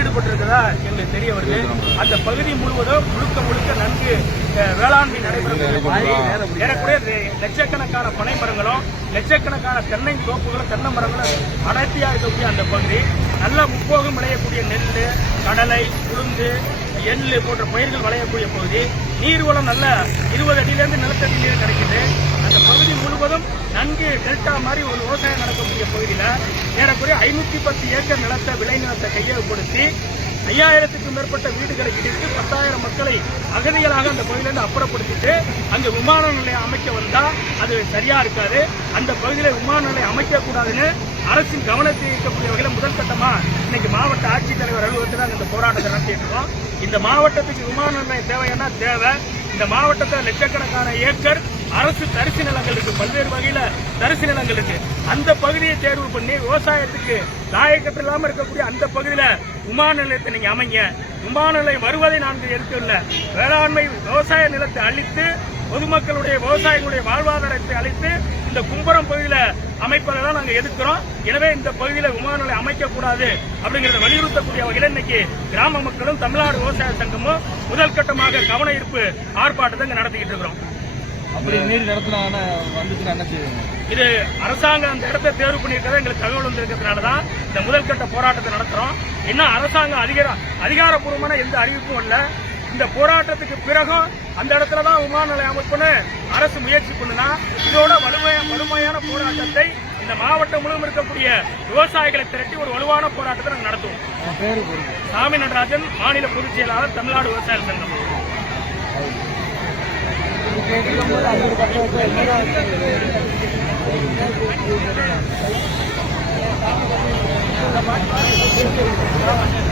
ஈடுபட்டிருக்கிறதா எங்களுக்கு தெரிய வருது. அந்த பகுதி முழுவதும் முழுக்க நன்கு வேளாண்மை நடைபெறுகிறது. ஏறக்குறைய லட்சக்கணக்கான பனை மரங்களும் லட்சக்கணக்கான தென்னை தோப்புகளும் தென்னை மரங்களும் அடர்த்தியா இருக்கக்கூடிய அந்த பகுதி நல்ல முப்போகம் விளையக்கூடிய நெல், கடலை, உளுந்து, எள்ளு போன்ற பயிர்கள் விளையக்கூடிய பகுதி. நீர்வளம் நல்ல 20 அடியிலிருந்து நிலத்தடி நீர் கிடைக்குது. அந்த பகுதி முழுவதும் நன்கு டெல்டா மாதிரி ஒரு விவசாயம் நடக்கக்கூடிய பகுதியில் ஏறக்குறைய 510 ஏக்கர் நிலத்தை விளைநிலத்தை கையகப்படுத்தி 5000க்கும் மேற்பட்ட வீடுகளை இடித்து 10,000 மக்களை அகதிகளாக அந்த பகுதியிலிருந்து அப்புறப்படுத்திட்டு அங்கு விமான நிலையம் அமைக்க வந்தா அது சரியா இருக்காது. அந்த பகுதியில் விமான நிலையம் அமைக்கக்கூடாதுன்னு அரசின் கவனத்தை ஈர்க்கக்கூடிய வகையில் முதல் கட்டமா இன்னைக்கு மாவட்ட ஆட்சித்தலைவர் அலுவலகத்தில் இந்த போராட்டத்தை நடத்திட்டு இருக்கோம். இந்த மாவட்டத்துக்கு விமான நிலையம் தேவைன்னா தேவை. இந்த மாவட்டத்தில் லட்சக்கணக்கான ஏக்கர் அரசு தரிசு நிலங்கள் இருக்கு, பல்வேறு வகையில தரிசு நிலங்கள் இருக்கு. அந்த பகுதியை தேர்வு பண்ணி விவசாயத்துக்கு தாயக்கற்று இல்லாம இருக்கக்கூடிய அந்த பகுதியில விமான நிலையத்தை நீங்க அமைங்க. விமான நிலையம் வருவதை நாங்கள் எடுத்துள்ள வேளாண்மை விவசாய நிலத்தை அழித்து பொதுமக்களுடைய விவசாயிகளுடைய வாழ்வாதாரத்தை அழித்து இந்த கும்பரம் பகுதியில அமைப்பதான் நாங்கள் எதிர்க்கிறோம். எனவே இந்த பகுதியில விமான நிலையம் அமைக்கக்கூடாது அப்படிங்கறத வலியுறுத்தக்கூடிய வகையில் இன்னைக்கு கிராம மக்களும் தமிழ்நாடு விவசாய சங்கமும் முதல் கட்டமாக கவன ஈர்ப்பு ஆர்ப்பாட்டத்தை இங்க நடத்திக்கிட்டு இருக்கிறோம். அப்படி மீறி நடத்தினாங்கன்னா வந்துச்சுன்னா என்ன செய்வாங்க? இது அரசாங்கம் அந்த இடத்தை தேர்வு பண்ணியிருக்கிறதா எங்களுக்கு தகவல் வந்திருக்கிறதுனாலதான் இந்த முதல் கட்ட போராட்டத்தை நடத்துறோம். இன்னும் அரசாங்கம் அதிகாரப்பூர்வமான எந்த அறிவிப்பும் இல்ல. இந்த போராட்டத்துக்கு பிறகும் அந்த இடத்துலதான் விமான நிலையம் அமைப்புன்னு அரசு முயற்சி பண்ணுனா இதோட வலுமையான போராட்டத்தை இந்த மாவட்டம் முழுவதும் இருக்கக்கூடிய விவசாயிகளை திரட்டி ஒரு வலுவான போராட்டத்தை நாங்கள் நடத்துவோம். சாமி நடராஜன், மாநில பொதுச் செயலாளர், தமிழ்நாடு விவசாய சங்கம். Thank you.